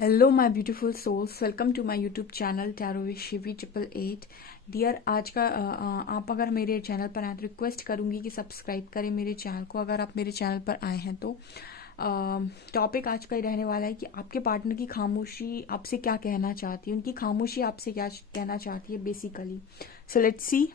Hello my beautiful souls, welcome to my YouTube channel tarot with Shivi 888। Dear, आज का आप अगर मेरे चैनल पर आए तो रिक्वेस्ट करूंगी कि सब्सक्राइब करें मेरे चैनल को, अगर आप मेरे चैनल पर आए हैं तो। टॉपिक आज का ही रहने वाला है कि आपके पार्टनर की खामोशी आपसे क्या कहना चाहती है, उनकी खामोशी आपसे क्या कहना चाहती है basically. So let's see.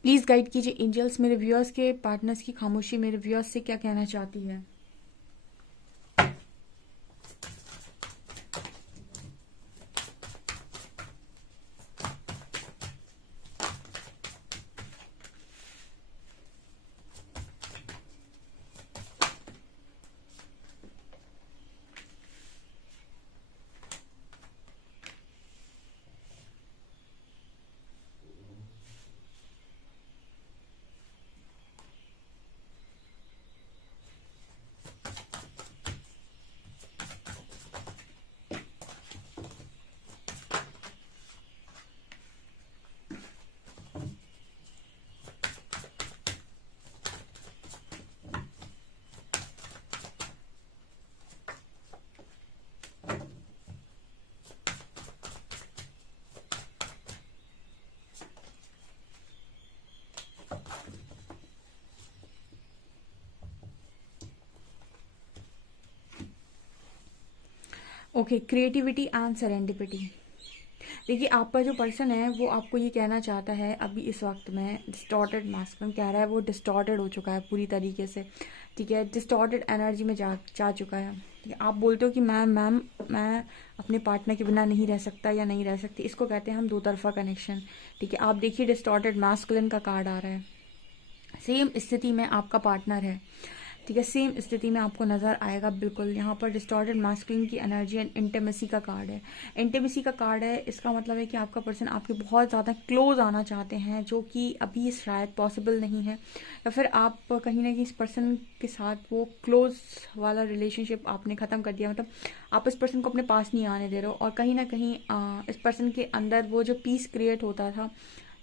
Please guide कीजिए एंजल्स, मेरे व्यूअर्स के पार्टनर्स की खामोशी मेरे व्यूअर्स से क्या कहना चाहती है। Okay, creativity and serendipity. देखिए, आपका जो पर्सन है वो आपको ये कहना चाहता है अभी इस वक्त में, डिस्टॉर्टेड मास्कुलिन कह रहा है, वो डिस्टॉर्टेड हो चुका है पूरी तरीके से। ठीक है, डिस्टॉर्टेड एनर्जी में जा चुका है। ठीक है, आप बोलते हो कि मैम मैं अपने पार्टनर के बिना नहीं रह सकता या नहीं रह सकती। इसको कहते हैं हम दो तरफा कनेक्शन। ठीक है, आप देखिए डिस्टॉर्टेड मास्कुलिन का कार्ड आ रहा है। सेम स्थिति में आपका पार्टनर है। ठीक है, सेम स्थिति में आपको नजर आएगा बिल्कुल। यहाँ पर डिस्टॉर्टेड मास्कुलिन की एनर्जी एंड इंटीमेसी का कार्ड है। इंटीमेसी का कार्ड है, इसका मतलब है कि आपका पर्सन आपके बहुत ज़्यादा क्लोज आना चाहते हैं, जो कि अभी शायद पॉसिबल नहीं है, या फिर आप कहीं ना कहीं इस पर्सन के साथ वो क्लोज वाला रिलेशनशिप आपने ख़त्म कर दिया। मतलब आप इस पर्सन को अपने पास नहीं आने दे रहे हो, और कहीं ना कहीं इस पर्सन के अंदर वो जो पीस क्रिएट होता था,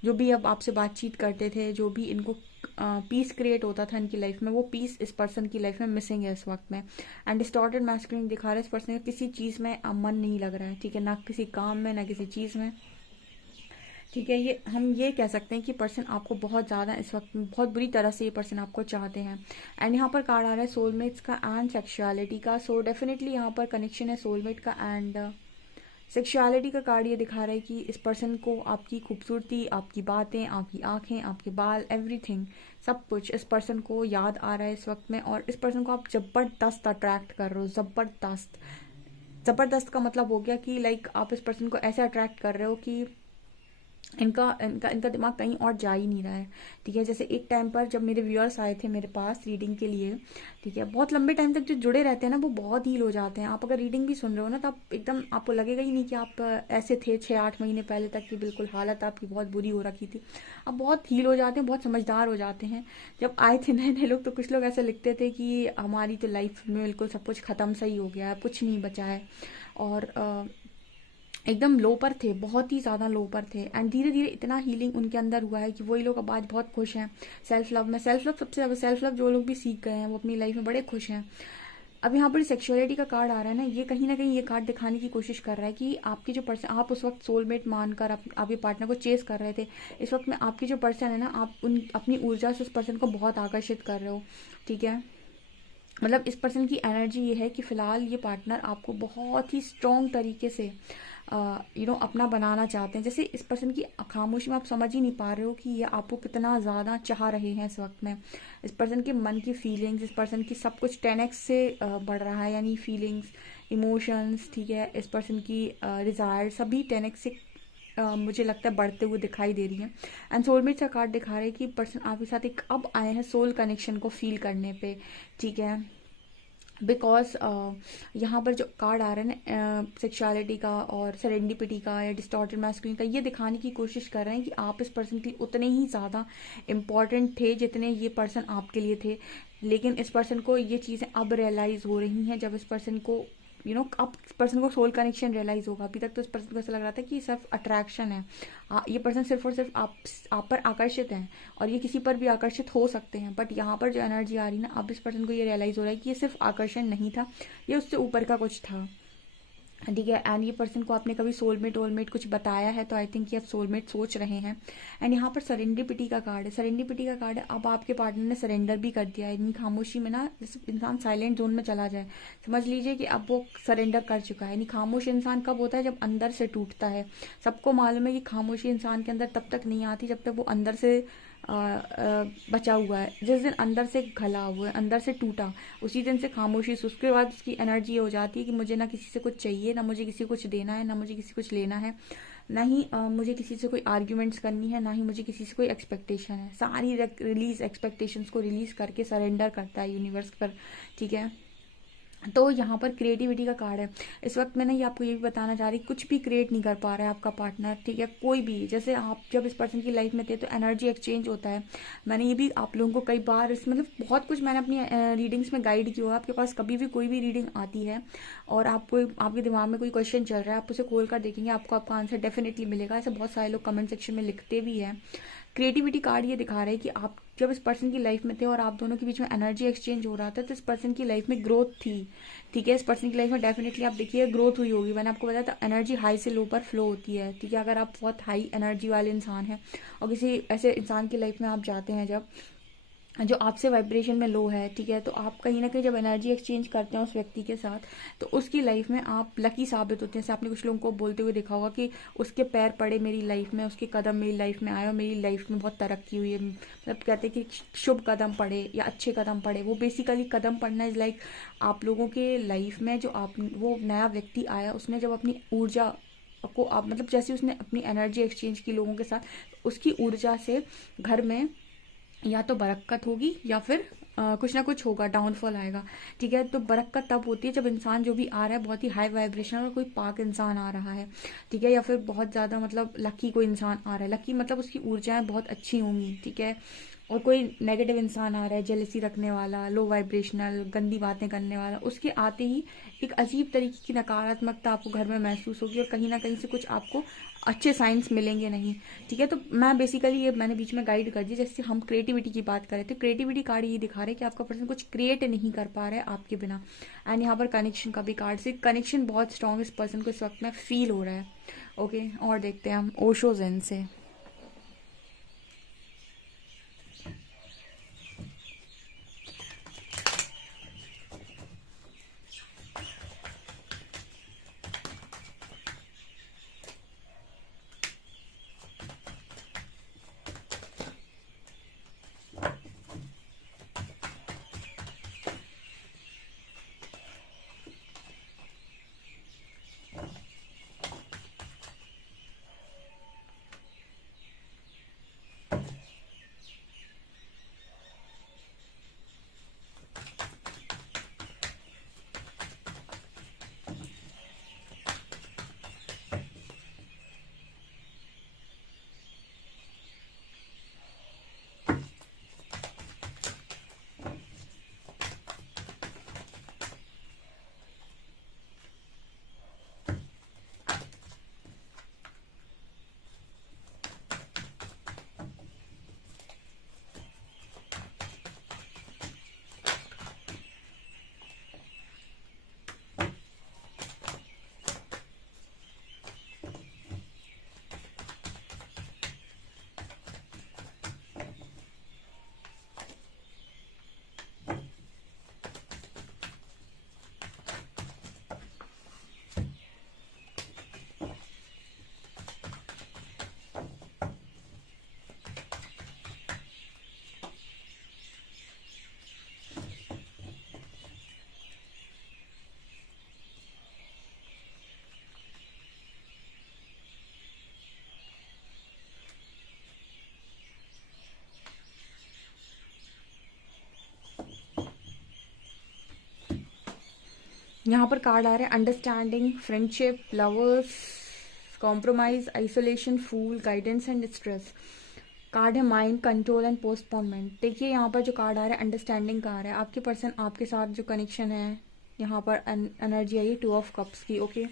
जो भी अब आपसे बातचीत करते थे, जो भी इनको पीस क्रिएट होता था इनकी लाइफ में, वो पीस इस पर्सन की लाइफ में मिसिंग है इस वक्त में। एंड डिस्टॉर्टेड मैस्कुलिन दिखा रहा है इस पर्सन का किसी चीज़ में मन नहीं लग रहा है। ठीक है, ना किसी काम में ना किसी चीज़ में। ठीक है, ये हम ये कह सकते हैं कि पर्सन आपको बहुत ज़्यादा इस वक्त में, बहुत बुरी तरह से ये पर्सन आपको चाहते हैं। एंड यहाँ पर कार्ड आ रहा है सोलमेट्स का एंड सेक्सुअलिटी का। सो डेफिनेटली यहाँ पर कनेक्शन है सोलमेट का एंड सेक्सुअलिटी का कार्ड। ये दिखा रहा है कि इस पर्सन को आपकी खूबसूरती, आपकी बातें, आपकी आंखें, आपके बाल, एवरीथिंग, सब कुछ इस पर्सन को याद आ रहा है इस वक्त में। और इस पर्सन को आप ज़बरदस्त अट्रैक्ट कर रहे हो। ज़बरदस्त, ज़बरदस्त का मतलब हो गया कि लाइक आप इस पर्सन को ऐसे अट्रैक्ट कर रहे हो कि इनका इनका इनका दिमाग कहीं और जा ही नहीं रहा है। ठीक है, जैसे एक टाइम पर जब मेरे व्यूअर्स आए थे मेरे पास रीडिंग के लिए, ठीक है, बहुत लंबे टाइम तक जो जुड़े रहते हैं ना वो बहुत हील हो जाते हैं। आप अगर रीडिंग भी सुन रहे हो ना, तो आप एकदम, आपको लगेगा ही नहीं कि आप ऐसे थे 6-8 महीने पहले तक की बिल्कुल हालत आपकी बहुत बुरी हो रखी थी। अब बहुत हील हो जाते हैं, बहुत समझदार हो जाते हैं। जब आए थे नए नए लोग, तो कुछ लोग ऐसे लिखते थे कि हमारी तो लाइफ में बिल्कुल सब कुछ ख़त्म सही हो गया है, कुछ नहीं बचा है, और एकदम लो पर थे, बहुत ही ज़्यादा लो पर थे। एंड धीरे धीरे इतना हीलिंग उनके अंदर हुआ है कि वही लोग अब आज बहुत खुश हैं सेल्फ लव में। सेल्फ लव सबसे ज़्यादा, सेल्फ लव जो लोग भी सीख गए हैं वो अपनी लाइफ में बड़े खुश हैं। अब यहाँ पर सेक्सुअलिटी का कार्ड आ रहा है ना, ये कहीं ना कहीं ये कार्ड दिखाने की कोशिश कर रहा है कि आपकी जो पर्सन, आप उस वक्त सोलमेट मानकर आपके पार्टनर को चेस कर रहे थे, इस वक्त में आपकी जो पर्सन है ना, आप उन अपनी ऊर्जा से उस पर्सन को बहुत आकर्षित कर रहे हो। ठीक है, मतलब इस पर्सन की एनर्जी ये है कि फ़िलहाल ये पार्टनर आपको बहुत ही स्ट्रॉन्ग तरीके से अपना बनाना चाहते हैं। जैसे इस पर्सन की खामोशी में आप समझ ही नहीं पा रहे हो कि ये आपको कितना ज़्यादा चाह रहे हैं इस वक्त में। इस पर्सन के मन की फीलिंग्स, इस पर्सन की सब कुछ 10x से बढ़ रहा है, यानी फीलिंग्स, इमोशंस, ठीक है, इस पर्सन की डिज़ायर सभी 10x से मुझे लगता है बढ़ते हुए दिखाई दे रही है। एंड सोलमेट का कार्ड दिखा रहा है कि पर्सन आपके साथ एक अब आए हैं सोल कनेक्शन को फील करने पे। ठीक है, बिकॉज यहाँ पर जो कार्ड आ रहा है ना सेक्सुअलिटी का और सेरेंडिपिटी का या डिस्टॉर्टेड मैस्कुलिन का, ये दिखाने की कोशिश कर रहे हैं कि आप इस पर्सन के लिए उतने ही ज़्यादा इम्पॉर्टेंट थे जितने ये पर्सन आपके लिए थे। लेकिन इस पर्सन को ये चीज़ें अब रियलाइज़ हो रही हैं, जब इस पर्सन को अब इस पर्सन को सोल कनेक्शन रियलाइज़ होगा। अभी तक तो इस पर्सन को ऐसा लग रहा था कि सिर्फ अट्रैक्शन है, ये पर्सन सिर्फ और सिर्फ आप पर आकर्षित हैं, और ये किसी पर भी आकर्षित हो सकते हैं। बट यहाँ पर जो एनर्जी आ रही है ना, अब इस पर्सन को ये रियलाइज़ हो रहा है कि ये सिर्फ आकर्षण नहीं था, ये उससे ऊपर का कुछ था। ठीक है। एंड ये पर्सन को आपने कभी सोलमेट वोलमेट कुछ बताया है, तो आई थिंक ये आप सोलमेट सोच रहे हैं। एंड यहाँ पर सरेंडिपिटी का कार्ड है। सरेंडिपिटी का कार्ड है, अब आपके पार्टनर ने सरेंडर भी कर दिया है। यानी खामोशी में ना, जैसे इंसान साइलेंट जोन में चला जाए, समझ लीजिए कि अब वो सरेंडर कर चुका है। यानी खामोश इंसान कब होता है? जब अंदर से टूटता है। सबको मालूम है कि खामोशी इंसान के अंदर तब तक नहीं आती जब तक वो अंदर से बचा हुआ है। जिस दिन अंदर से घला हुआ है, अंदर से टूटा, उसी दिन से खामोशी से उसके बाद उसकी एनर्जी हो जाती है कि मुझे ना किसी से कुछ चाहिए, ना मुझे किसी को कुछ देना है, ना मुझे किसी कुछ लेना है, ना ही मुझे किसी से कोई आर्ग्यूमेंट्स करनी है, ना ही मुझे किसी से कोई एक्सपेक्टेशन है। सारी रिलीज एक्सपेक्टेशंस को रिलीज करके सरेंडर करता है यूनिवर्स पर। ठीक है। तो यहाँ पर क्रिएटिविटी का कार्ड है। इस वक्त मैंने ये आपको ये भी बताना चाह रही, कुछ भी क्रिएट नहीं कर पा रहा है आपका पार्टनर। ठीक है। कोई भी, जैसे आप जब इस पर्सन की लाइफ में थे तो एनर्जी एक्सचेंज होता है। मैंने ये भी आप लोगों को कई बार इस बहुत कुछ मैंने अपनी रीडिंग्स में गाइड किया है। आपके पास कभी भी कोई भी रीडिंग आती है और आपको आपके दिमाग में कोई क्वेश्चन चल रहा है, आप उसे खोल कर देखेंगे, आपको आपका आंसर डेफिनेटली मिलेगा। ऐसे बहुत सारे लोग कमेंट सेक्शन में लिखते भी हैं। क्रिएटिविटी कार्ड ये दिखा रहा है कि आप जब इस पर्सन की लाइफ में थे और आप दोनों के बीच में एनर्जी एक्सचेंज हो रहा था, तो इस पर्सन की लाइफ में ग्रोथ थी। ठीक है। इस पर्सन की लाइफ में डेफिनेटली आप देखिए ग्रोथ हुई होगी। मैंने आपको बताया था एनर्जी हाई से लो पर फ्लो होती है। ठीक है। अगर आप बहुत हाई एनर्जी वाले इंसान हैं और किसी ऐसे इंसान की लाइफ में आप जाते हैं जब जो आपसे वाइब्रेशन में लो है, ठीक है, तो आप कहीं ना कहीं जब एनर्जी एक्सचेंज करते हैं उस व्यक्ति के साथ, तो उसकी लाइफ में आप लकी साबित होते हैं। जैसे आपने कुछ लोगों को बोलते हुए देखा होगा कि उसके पैर पड़े मेरी लाइफ में, उसके कदम मेरी लाइफ में आए और मेरी लाइफ में बहुत तरक्की हुई है। मतलब कहते हैं कि शुभ कदम पड़े या अच्छे कदम पड़े। वो बेसिकली कदम पड़ना इज लाइक आप लोगों के लाइफ में जो आप वो नया व्यक्ति आया, उसने जब अपनी ऊर्जा को आप जैसे उसने अपनी एनर्जी एक्सचेंज की लोगों के साथ, उसकी ऊर्जा से घर में या तो बरक्कत होगी या फिर कुछ ना कुछ होगा, डाउनफॉल आएगा। ठीक है। तो बरक्कत तब होती है जब इंसान जो भी आ रहा है बहुत ही हाई वाइब्रेशन और कोई पाक इंसान आ रहा है। ठीक है। या फिर बहुत ज़्यादा लकी कोई इंसान आ रहा है। लकी उसकी ऊर्जाएं बहुत अच्छी होंगी। ठीक है। और कोई नेगेटिव इंसान आ रहा है, जेलसी रखने वाला, लो वाइब्रेशनल, गंदी बातें करने वाला, उसके आते ही एक अजीब तरीके की नकारात्मकता आपको घर में महसूस होगी और कहीं ना कहीं से कुछ आपको अच्छे साइंस मिलेंगे नहीं। ठीक है। तो मैं बेसिकली ये मैंने बीच में गाइड कर दी। जैसे हम क्रिएटिविटी की बात करें तो क्रिएटिविटी कार्ड ये दिखा रहे हैं कि आपका पर्सन कुछ क्रिएट नहीं कर पा रहा है आपके बिना। एंड यहाँ पर कनेक्शन का भी कार्ड से कनेक्शन बहुत स्ट्रॉन्ग इस पर्सन को इस वक्त में फील हो रहा है। ओके। और देखते हैं हम ओशो ज़ेन से। यहाँ पर कार्ड आ रहे हैं understanding, friendship, lovers, compromise, isolation, fool, guidance and stress. Card है माइंड कंट्रोल एंड पोस्टपोनमेंट। देखिए यहाँ पर जो कार्ड आ रहा है अंडरस्टैंडिंग का आ रहा है। आपके पर्सन आपके साथ जो कनेक्शन है, यहाँ पर एनर्जी आई है 2 ऑफ कप्स की। ओके,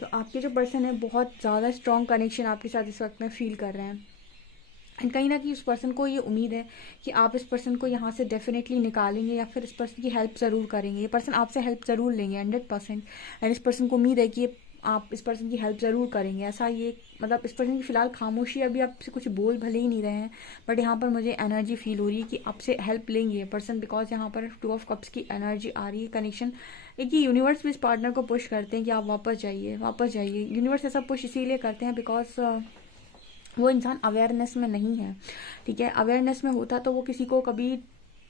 तो आपके जो पर्सन है बहुत ज़्यादा स्ट्रॉन्ग कनेक्शन आपके साथ इस वक्त में फील कर रहे हैं। एंड कहीं ना कहीं उस पर्सन को ये उम्मीद है कि आप इस पर्सन को यहाँ से डेफिनेटली निकालेंगे या फिर इस पर्सन की हेल्प ज़रूर करेंगे। ये पर्सन आपसे हेल्प ज़रूर लेंगे 100%। एंड इस पर्सन को उम्मीद है कि आप इस पर्सन की हेल्प ज़रूर करेंगे। ऐसा ये मतलब इस पर्सन की फ़िलहाल खामोशी, अभी आपसे कुछ बोल भले ही नहीं रहे हैं, बट यहाँ पर मुझे एनर्जी फील हो रही है कि आपसे हेल्प लेंगे ये पर्सन, बिकॉज यहाँ पर 2 ऑफ कप्स की एनर्जी आ रही है। कनेक्शन एक ही यूनिवर्स भी इस पार्टनर को पुश करते हैं कि आप वापस जाइए, वापस जाइए। यूनिवर्स ऐसा पुश इसीलिए करते हैं बिकॉज वो इंसान अवेयरनेस में नहीं है। ठीक है, अवेयरनेस में होता तो वो किसी को कभी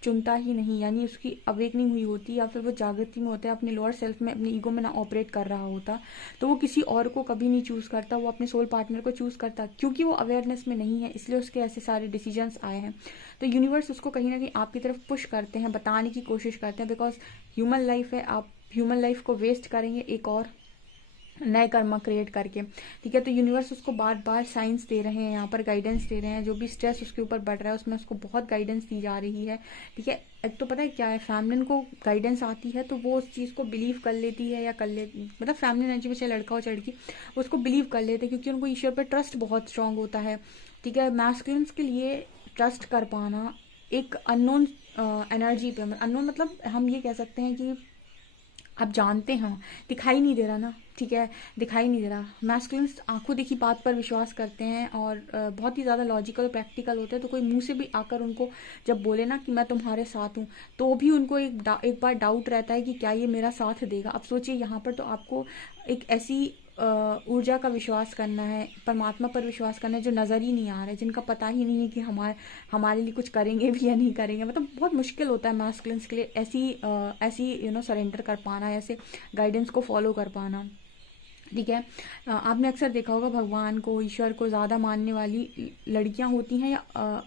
चुनता ही नहीं, यानी उसकी अवेकनिंग हुई होती या फिर वो जागृति में होता है, अपने लोअर सेल्फ में, अपने ईगो में ना ऑपरेट कर रहा होता, तो वो किसी और को कभी नहीं चूज़ करता, वो अपने सोल पार्टनर को चूज़ करता। क्योंकि वो अवेयरनेस में नहीं है इसलिए उसके ऐसे सारे डिसीजंस आए हैं। तो यूनिवर्स उसको कहीं ना कहीं आपकी तरफ पुश करते हैं, बताने की कोशिश करते हैं, बिकॉज ह्यूमन लाइफ है, आप ह्यूमन लाइफ को वेस्ट करेंगे एक और नए कर्मा क्रिएट करके। ठीक है, तो यूनिवर्स उसको बार बार साइंस दे रहे हैं, यहाँ पर गाइडेंस दे रहे हैं। जो भी स्ट्रेस उसके ऊपर बढ़ रहा है उसमें उसको बहुत गाइडेंस दी जा रही है। ठीक है, एक तो पता है क्या है, फैमिलिन को गाइडेंस आती है तो वो उस चीज़ को बिलीव कर लेती है, या कर ले मतलब फैमिली एनर्जी में चाहे लड़का हो लड़की, उसको बिलीव कर लेते हैं क्योंकि उनको ईश्वर पर ट्रस्ट बहुत स्ट्रांग होता है। ठीक है, मैस्कुलिन्स के लिए ट्रस्ट कर पाना एक अननोन एनर्जी पे, अननोन मतलब हम ये कह सकते हैं कि आप जानते हैं, दिखाई नहीं दे रहा ना। ठीक है, दिखाई नहीं दे रहा। मैस्कुलिन्स आंखों देखी बात पर विश्वास करते हैं और बहुत ही ज़्यादा लॉजिकल और प्रैक्टिकल होते हैं। तो कोई मुंह से भी आकर उनको जब बोले ना कि मैं तुम्हारे साथ हूँ, तो भी उनको एक बार डाउट रहता है कि क्या ये मेरा साथ देगा। अब सोचिए यहाँ पर तो आपको एक ऐसी ऊर्जा का विश्वास करना है, परमात्मा पर विश्वास करना है जो नज़र ही नहीं आ रहा है, जिनका पता ही नहीं है कि हमारे लिए कुछ करेंगे भी या नहीं करेंगे। मतलब बहुत मुश्किल होता है मैस्कुलिन्स के लिए ऐसी सरेंडर कर पाना, ऐसे गाइडेंस को फॉलो कर पाना। ठीक है, आपने अक्सर देखा होगा भगवान को, ईश्वर को ज़्यादा मानने वाली लड़कियां होती हैं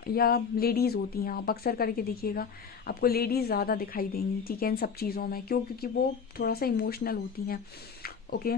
या लेडीज़ होती हैं। आप अक्सर करके देखिएगा, आपको लेडीज़ ज़्यादा दिखाई देंगी। ठीक है, इन सब चीज़ों में क्यों? क्योंकि वो थोड़ा सा इमोशनल होती हैं। ओके,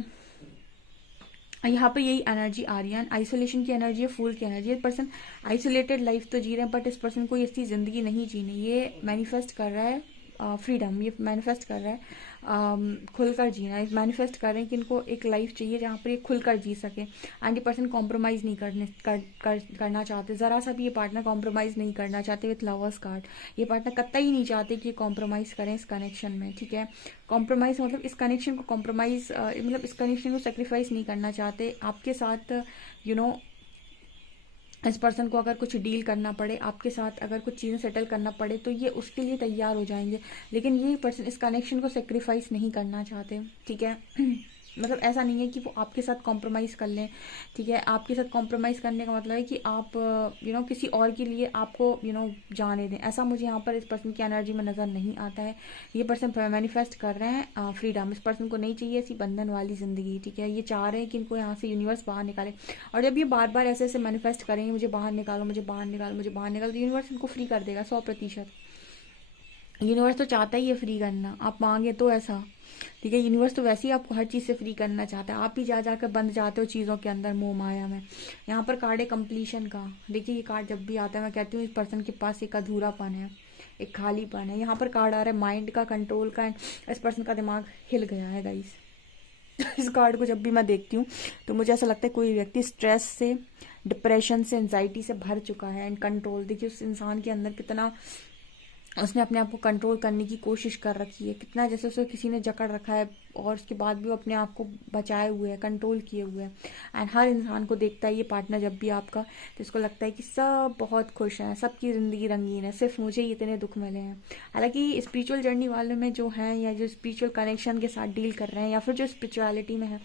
यहाँ पे यही एनर्जी आ रही है। आइसोलेशन की एनर्जी है, फूल की एनर्जी है। पर्सन आइसोलेटेड लाइफ तो जी रहे हैं, बट इस पर्सन को ऐसी ज़िंदगी नहीं जीनी। ये मैनिफेस्ट कर रहा है फ्रीडम, ये मैनिफेस्ट कर रहा है खुलकर जीना। ये मैनिफेस्ट कर रहे हैं कि इनको एक लाइफ चाहिए जहाँ पर ये खुलकर जी सके। एंड ये पर्सन कॉम्प्रोमाइज़ नहीं करना चाहते, ज़रा सा भी ये पार्टनर कॉम्प्रोमाइज़ नहीं करना चाहते विथ लवर्स कार्ड। ये पार्टनर कतई नहीं चाहते कि ये कॉम्प्रोमाइज़ करें इस कनेक्शन में। ठीक है, कॉम्प्रोमाइज़ मतलब इस कनेक्शन को कॉम्प्रोमाइज़ मतलब इस कनेक्शन को सेक्रीफाइस नहीं करना चाहते। आपके साथ इस पर्सन को अगर कुछ डील करना पड़े, आपके साथ अगर कुछ चीज़ें सेटल करना पड़े, तो ये उसके लिए तैयार हो जाएंगे। लेकिन ये पर्सन इस कनेक्शन को सेक्रीफाइस नहीं करना चाहते। ठीक है, मतलब ऐसा नहीं है कि वो आपके साथ कॉम्प्रोमाइज़ कर लें। ठीक है, आपके साथ कॉम्प्रोमाइज़ करने का मतलब है कि आप किसी और के लिए आपको जाने दें। ऐसा मुझे यहाँ पर इस पर्सन की एनर्जी में नज़र नहीं आता है। ये पर्सन मैनिफेस्ट कर रहे हैं फ्रीडम। इस पर्सन को नहीं चाहिए ऐसी बंधन वाली ज़िंदगी। ठीक है, ये चाह रहे हैं कि इनको यहाँ से यूनिवर्स बाहर निकाले। और जब ये बार बार ऐसे ऐसे मैनिफेस्ट करेंगे, मुझे बाहर निकालो, मुझे बाहर निकालो, मुझे बाहर निकालो, तो यूनिवर्स इनको फ्री कर देगा 100%। यूनिवर्स तो चाहता ही है फ्री करना, आप मांगे तो ऐसा। ठीक है, यूनिवर्स तो वैसे ही आपको हर चीज़ से फ्री करना चाहता है। आप ही जा जाकर बंध जाते हो चीज़ों के अंदर, मोह माया में। यहाँ पर कार्ड है कंप्लीशन का। देखिए, ये कार्ड जब भी आता है मैं कहती हूँ इस पर्सन के पास एक अधूरापन है, एक खालीपन है। यहाँ पर कार्ड आ रहा है माइंड का, कंट्रोल का। इस पर्सन का दिमाग हिल गया है गाइस। इस कार्ड को जब भी मैं देखती हूँ तो मुझे ऐसा लगता है कोई व्यक्ति स्ट्रेस से, डिप्रेशन से, एंजाइटी से भर चुका है। एंड कंट्रोल, देखिए उस इंसान के अंदर कितना उसने अपने आप को कंट्रोल करने की कोशिश कर रखी है, कितना जैसे उसे किसी ने जकड़ रखा है और उसके बाद भी वो अपने आप को बचाए हुए है, कंट्रोल किए हुए हैं। एंड हर इंसान को देखता है ये पार्टनर जब भी आपका, तो इसको लगता है कि सब बहुत खुश हैं, सबकी ज़िंदगी रंगीन है, सिर्फ मुझे ही इतने दुख मिले हैं। हालांकि स्पिरिचुअल जर्नी वाले में जो है, या जो स्पिरिचुअल कनेक्शन के साथ डील कर रहे हैं, या फिर जो स्पिरिचुअलिटी में है,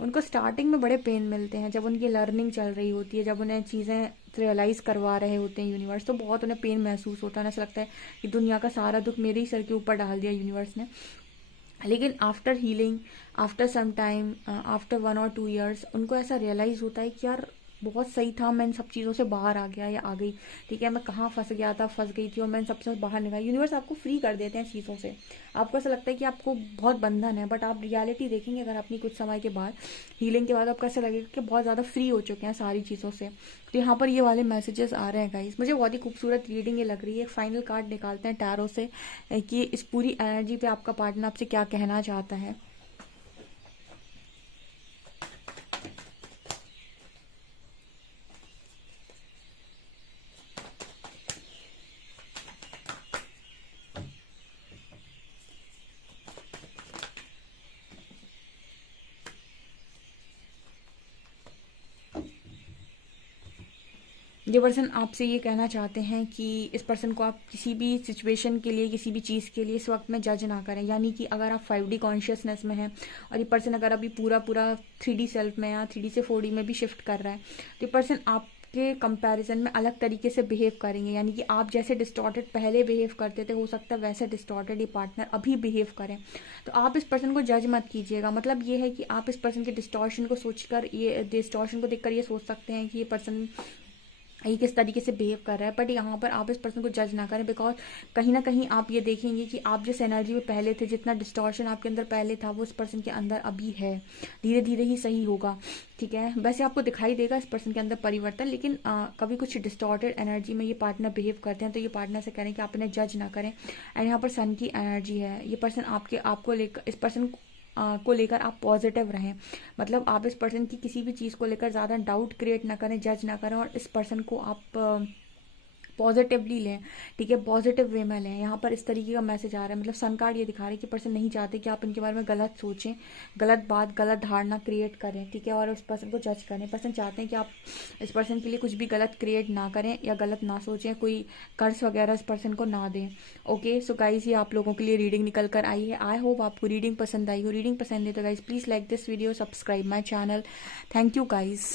उनको स्टार्टिंग में बड़े पेन मिलते हैं। जब उनकी लर्निंग चल रही होती है, जब उन्हें चीज़ें रियलाइज़ करवा रहे होते हैं यूनिवर्स, तो बहुत उन्हें पेन महसूस होता है। ऐसा लगता है कि दुनिया का सारा दुख मेरे ही सर के ऊपर डाल दिया यूनिवर्स ने। लेकिन after healing, after some time, after 1 और 2 ईयर्स, उनको ऐसा रियलाइज़ होता है कि यार बहुत सही था, मैं इन सब चीज़ों से बाहर आ गया या आ गई, ठीक है, मैं कहाँ फंस गया था, फंस गई थी और मैं इन सबसे बाहर निकला। यूनिवर्स आपको फ्री कर देते हैं चीज़ों से। आपको ऐसा लगता है कि आपको बहुत बंधन है, बट आप रियलिटी देखेंगे अगर अपनी कुछ समय के बाद, हीलिंग के बाद, आपको ऐसा लगेगा कि बहुत ज़्यादा फ्री हो चुके हैं सारी चीज़ों से। तो यहाँ पर ये वाले मैसेजेस आ रहे हैं गाइस। मुझे बहुत ही खूबसूरत रीडिंग ये लग रही है। एक फाइनल कार्ड निकालते हैं टैरो से कि इस पूरी एनर्जी पे आपका पार्टनर आपसे क्या कहना चाहता है। ये पर्सन आपसे ये कहना चाहते हैं कि इस पर्सन को आप किसी भी सिचुएशन के लिए, किसी भी चीज़ के लिए इस वक्त में जज ना करें। यानी कि अगर आप 5D कॉन्शियसनेस में हैं और ये पर्सन अगर अभी पूरा पूरा 3D सेल्फ में या 3D से 4D में भी शिफ्ट कर रहा है, तो ये पर्सन आपके कंपैरिजन में अलग तरीके से बिहेव करेंगे। यानी कि आप जैसे डिस्टॉर्टेड पहले बिहेव करते थे, हो सकता है वैसे डिस्टॉर्टेड ये पार्टनर अभी बिहेव करें। तो आप इस पर्सन को जज मत कीजिएगा। मतलब ये है कि आप इस पर्सन के डिस्टॉर्शन को सोचकर, ये डिस्टॉर्शन को देखकर ये सोच सकते हैं कि ये पर्सन ये किस तरीके से बिहेव कर रहा है, बट यहाँ पर आप इस पर्सन को जज ना करें। बिकॉज कहीं ना कहीं आप ये देखेंगे कि आप जिस एनर्जी में पहले थे, जितना डिस्टॉर्शन आपके अंदर पहले था, वो इस पर्सन के अंदर अभी है। धीरे धीरे ही सही होगा, ठीक है। वैसे आपको दिखाई देगा इस पर्सन के अंदर परिवर्तन, लेकिन कभी कुछ डिस्टॉर्टेड एनर्जी में ये पार्टनर बिहेव करते हैं, तो ये पार्टनर से करें कि आप इन्हें जज ना करें। एंड यहाँ पर सन की एनर्जी है। ये पर्सन आपको लेकर, इस पर्सन को लेकर आप पॉजिटिव रहें। मतलब आप इस पर्सन की किसी भी चीज़ को लेकर ज़्यादा डाउट क्रिएट ना करें, जज ना करें, और इस पर्सन को आप पॉजिटिवली लें, ठीक है, पॉजिटिव वे में लें। यहाँ पर इस तरीके का मैसेज आ रहा है। मतलब सन कार्ड ये दिखा रहे हैं कि पर्सन नहीं चाहते कि आप इनके बारे में गलत सोचें, गलत बात, गलत धारणा क्रिएट करें, ठीक है, और उस पर्सन को जज करें। पर्सन चाहते हैं कि आप इस पर्सन के लिए कुछ भी गलत क्रिएट ना करें या गलत ना सोचें, कोई कर्ज वगैरह इस पर्सन को ना दें। ओके, सो गाइज ये आप लोगों के लिए रीडिंग निकल कर आई है। आई होप आपको रीडिंग पसंद आई हो। रीडिंग पसंद है तो guys please like this video, subscribe my channel. Thank you guys.